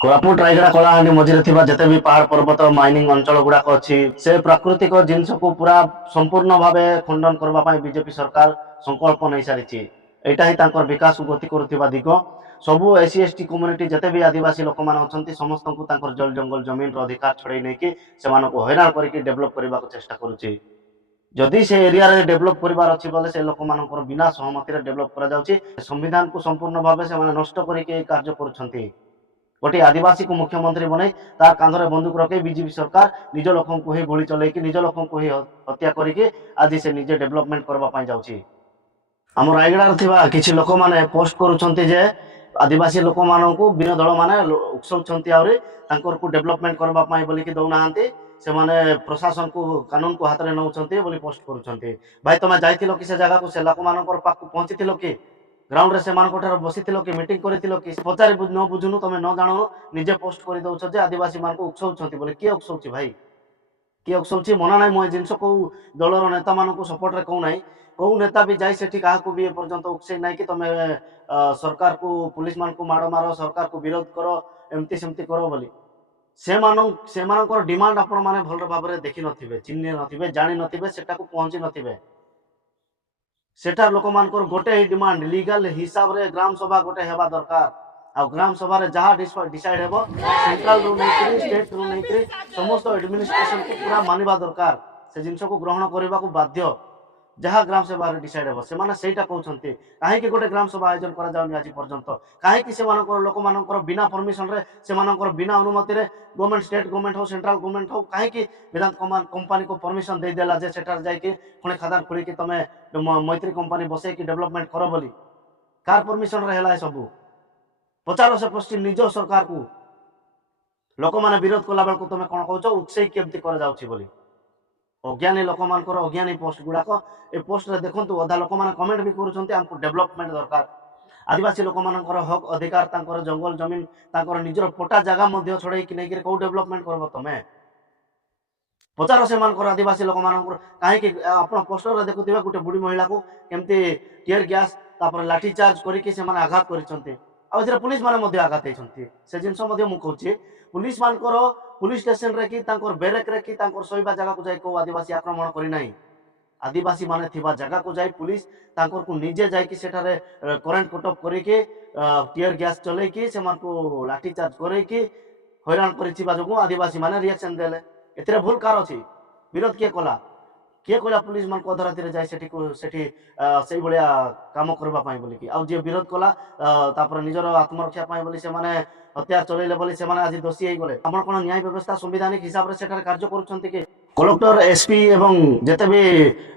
କୋରାପୁଟ ରାୟଗଡ଼ା କଳାହାଣ୍ଡି ମଝିରେ ଥିବା ଯେତେ ବି ପାହାଡ଼ ପର୍ବତ ମାଇନିଂ ଅଞ୍ଚଳ ଗୁଡାକ ଅଛି ସେ ପ୍ରାକୃତିକ ଜିନିଷକୁ ପୁରା ସମ୍ପୂର୍ଣ୍ଣ ଭାବେ ଖଣ୍ଡନ କରିବା ପାଇଁ ବିଜେପି ସରକାର ସଂକଳ୍ପ ନେଇସାରିଛି। ଏଇଟା ହିଁ ତାଙ୍କର ବିକାଶକୁ ଗତି କରୁଥିବା ଦିଗ। ସବୁ ଏସି ଏସଟି କମ୍ୟୁନିଟି ଯେତେ ବି ଆଦିବାସୀ ଲୋକମାନେ ଅଛନ୍ତି ସମସ୍ତଙ୍କୁ ତାଙ୍କର ଜଳ ଜଙ୍ଗଲ ଜମିନର ଅଧିକାର ଛଡ଼େଇ ନେଇକି ସେମାନଙ୍କୁ ହଇରାଣ କରିକି ଡେଭଲପ କରିବାକୁ ଚେଷ୍ଟା କରୁଛି। ଯଦି ସେ ଏରିଆରେ ଡେଭଲପ କରିବାର ଅଛି ବୋଲେ ସେ ଲୋକମାନଙ୍କର ବିନା ସହମତିରେ ଡେଭଲପ କରାଯାଉଛି। ସମ୍ବିଧାନକୁ ସମ୍ପୂର୍ଣ୍ଣ ଭାବେ ସେମାନେ ନଷ୍ଟ କରିକି ଏହି କାର୍ଯ୍ୟ କରୁଛନ୍ତି। गोटे आदिवासी को मुख्यमंत्री बन तार कांधरे बंदूक रखे बीजेपी सरकार निज लोक ही गुली चलैकी निज लोक ही हत्या करके आज से निजे डेभलपमेंट करने जाऊँगी। आम रायगड़ा किसी लोक मैंने पोस्ट करुँचे आदिवासी लोक मानक विरोधी दल मैंने उकसाउंट आहरी डेभलपमेंट करने बोलिकी दौना से माने प्रशासन को कानून को हाथ में नौ पोस्ट करुँच। भाई तुम जाइल कि से जगह को से लोक मान पाक पहुँची कि ग्राउंड रे से बसी कि मीटिंग कि पचारि न बुझुनु तुम न जानु निजे पोस्ट कर दौर आदिवासी मान उकसाउंट बोले किए उकसाउँ भाई किए उकसाउँ मना ना मुझे जिनस कौ दलर नेता मान सपोर्ट रे कहूना कौ नेता भी जाई सेठी क्या भी एपर्यंत उकसई ना कि तुम सरकार को पुलिस मान को माड़ मार सरकार को विरोध कर एमती सेमती कर बोली से डिमांड आपण मैंने भल भाव में देखी नथिबे चिन्ह नथिबे जानी नथिबे सेटा को पहुंची नथिबे। सेठार लोक मान गोटे ही डिमांड लीगल हिसाब रे ग्राम सभा गोटे हेबा दरकार आ ग्राम सभा रे जहाँ डिसाइड हेबो सेंट्रल रू नहीं स्टेट रू नहीं समस्त एडमिनिस्ट्रेशन को पूरा मानिबा दरकार से जिनस को ग्रहण करने को बाध्य जहाँ ग्राम सभा डिसाइड हेबो से माने सेटा कहउछन्ते काहे गोटे ग्राम सभा आयोजन करा जाउनी आज पर्यंत काहे से लोक मानकर बिना परमिशन रे से मानकर बिना अनुमति रे गवर्नमेंट स्टेट गवर्नमेंट हो सेंट्रल गवर्नमेंट हो काहे वेदांत कंपनी को परमिशन दे देला जे सेटार जाइके पुणे खदान खोली कि तमे मैत्री कंपनी बसई कि डेवलपमेंट कर बोली कार परमिशन रे हेला सब पचार से पश्चिम निज सरकार को लोक माने विरोध कला बेल को तुम कौन कह उकसई केमती कर जाउछि बोली अज्ञानी लोक मानकर अज्ञानी पोस्ट गुड़ाक ए पोस्ट रे देखंतु अधा लोक माने कमेंट भी करूछन्ते हमको डेवलपमेंट दरकार आदिवासी लोक मानकर हक अधिकार तांकर जंगल जमीन तांकर निजर पटा जगह मध्य छड़े कि नहीं को डेवलपमेंट करबो तमे पचार से मानकर आदिवासी लोक मानकर काहे आपण पोस्टर रे देखुथिबा गोटे बुढ़ी महिला को केमती टियर गैस तापर लाठी चार्ज करके से माने आघात करिसन्ते आ एथरे पुलिस माने मध्य आघात हेछन्ते से जिंस मध्य मु कहूची पुलिस मानकर पुलिस स्टेशन रे कि तांकर बेरेक रे कि तांकर सोइबा जगह को जाई को आदिवासी आक्रमण करि नाही आदिवासी माने थिबा जगह को जाई पुलिस तांकर को निजे जाई कि सेठारे करंट कटअप करके टियर गैस चले कि से मान को लाठी चार्ज करे कि हैरान करिथिबा जगो आदिवासी माने रिएक्शन देले एतरे भूल कार अछि विरोध किए कहला पुलिस मान को अधराती जाए सेठी से भलिया काम करबा पाई बोली कि आ जे विरोध कला तापर निजर आत्मरक्षा पाई बोली से माने हत्यार चलैले बोली से माने आज दोषी हेई गले आपण कोन न्याय व्यवस्था संवैधानिक हिसाब रे सेठार कार्य करूछन्ति कि कलेक्टर एसपी एवं जेते भी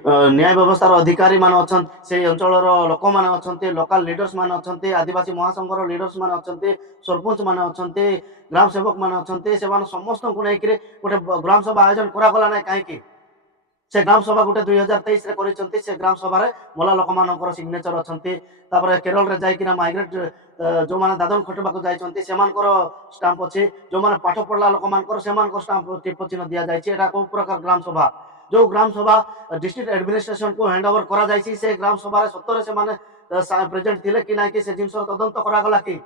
न्याय व्यवस्थार अधिकारी मान अछन से अंचलर लोक मान अछन्ते लोकल लीडर्स मान अछन्ते आदिवासी महासंघर लीडर्स मान अछन्ते सरपंच मान अछन्ते ग्राम सेवक मान अछन्ते से मान समस्त को नै कि गोटे ग्राम सभा आयोजन करा गला नै काहे से ग्राम सभा गोटे 2023 रे करिसन्ते से ग्राम सभा रे मला लोक मानकर सिग्नेचर अछन्ते तापर केरल रे जाई किना माइग्रेट जो माने दादन खटबा को जाइछन्ते से मानकर स्टाम्प अछि जो माने पाठ पढला लोक मानकर से मानकर स्टाम्प टिप चिन्ह दिया जाइछि एटा को प्रकार ग्राम सभा जो ग्राम सभा डिस्ट्रिक्ट एडमिनिस्ट्रेशन को हैंडओवर करा जाइछि से ग्राम सभा रे सत्तर से माने प्रेजेंट थिले कि नाही कि से जिंस तदंत करा गला कि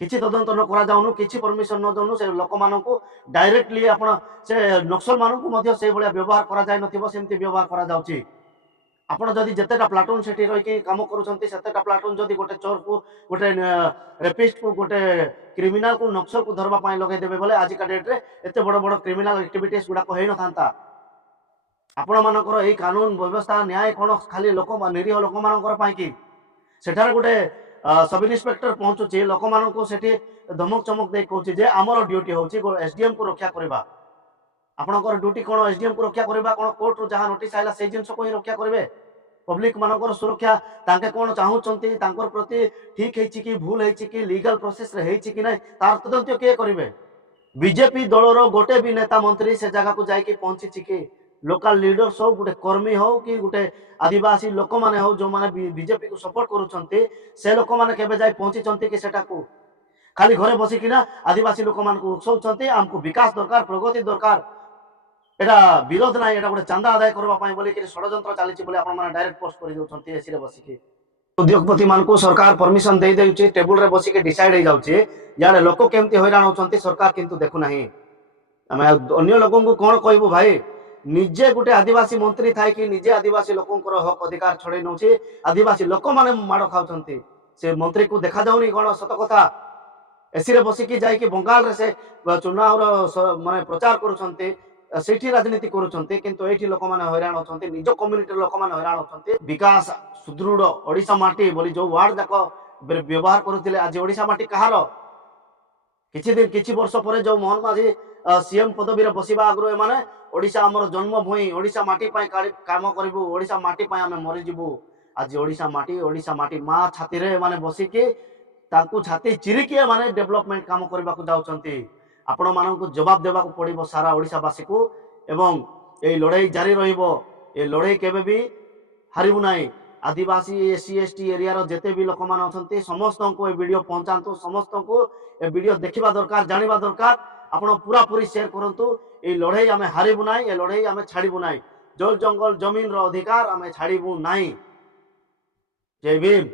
किछि तदंत न करा जाउनु किछि परमिशन न जाउनु से लोक मानकु डायरेक्टली आपण से नक्सल मानकु मध्य से भलिया व्यवहार करा जाय नथिबो सेमति व्यवहार करा जाउछि आपण जदि जतेटा प्लाटून सेठी रहि के काम करूछन्ति सेतेटा प्लाटून जदि गोटे चोर को गोटे रेपिस्ट को गोटे क्रिमिनल को नक्सल को धरबा पाई लगे देबे बोले आज का डेट रे एते बड़ बड़ क्रिमिनल एक्टिविटीज गुडा को हेइ न थांता आपण मानकर एई कानून व्यवस्था न्याय कोन खाली लोक निरीह लोक मानकर पाई कि सेठार गोटे सब इन्स्पेक्टर पहुंचुची लोक मानक सेठी धमक चमक दे कहूची जे हमर ड्यूटी होची एसडीएम को रक्षा करबा आपनकर ड्यूटी कोन एसडीएम को रक्षा करबा कोन कोर्ट रो जहां नोटिस आइला से जिंस को ही रक्षा करबे पब्लिक मानकर सुरक्षा तांके कोन चाहउचंती तांकर प्रति ठीक हेछि कि भूल हेछि कि लीगल प्रोसेस रे हेछि कि नै तार तदंत के करबे बीजेपी दलर गोटे भी नेता मंत्री से जगह को जाई कि पहुंची कि लोकल लीडर्स हो गोटे कर्मी हो कि गोटे आदिवासी लोक माने हो जो माने बीजेपी को सपोर्ट करूछन्ते से लोक माने केबे जाई पहुंची चंती कि सेटा को खाली घरे बसी किना आदिवासी लोक मान को उकसाउछन्ते हमको विकास दरकार प्रगति दरकार एटा विरोध नाही एटा गोटे चांदा आदाय करबा पाई बोली कि षडयंत्र चलीछि बोली आपण माने डायरेक्ट पोस्ट करि दउछन्ते एसी रे बसी कि उद्योगपति मान सरकार परमिशन दे देउछि टेबुल रे बसिक डिसाइड हो जाउछि याडे लोक केमती हैरान होचंती सरकार किंतु देखु नाही आमे अन्य लोगों को कौन कहबू भाई निजे गोटे आदिवासी मंत्री थाई कि निजे आदिवासी लोकंकर हक अधिकार छड़े नउछि आदिवासी लोक माने माड़ खाउछंती से मंत्री को देखा जाउनी कोन सत कथा एसी रे बसिकी जाई कि बंगाल रे से चुनाव माने प्रचार करूछंती सेठी राजनीति करूछंती किंतु एठी लोक माने हैरान होछंती निज कम्युनिटी लोक माने हैरान होछंती विकास सुदृढ़ ओडिशा माटी बोली जो वार्ड जाको व्यवहार करूथिले आज ओडिशा माटी कहार किछि वर्ष पर जो मोहन माझी सीएम पदवी रे बसिबा आग्रह माने ओडिशा हमर जन्मभूमि ओडिशा माटी पाई काम करिबु ओडिशा माटी पाई आमे मरि जिबु आज ओडिशा माटी मा छाती रे माने बसिके ताकू छाती चिरिकी माने डेवलपमेंट काम करबा को जाउछंती आपण माननकु जवाब देबा को पड़िबो सारा ओडिशावासी को एवं ए लड़ाई जारी रहिबो ए लड़ाई केबे भी हारिबु नाही आदिवासी एससी एसटी एरिया रो जेते भी लोक मान अछंती समस्त को ए वीडियो पहुंचांतु समस्त को ए वीडियो देखिबा दरकार जानिबा दरकार आपण पूरा पूरी शेयर करंतु ए लड़ाई आमे हारिबु नाही ए लड़ाई आमे छाड़िबु नाही जल जंगल जमीन रो अधिकार आमे छाड़िबु नाही जय भीम।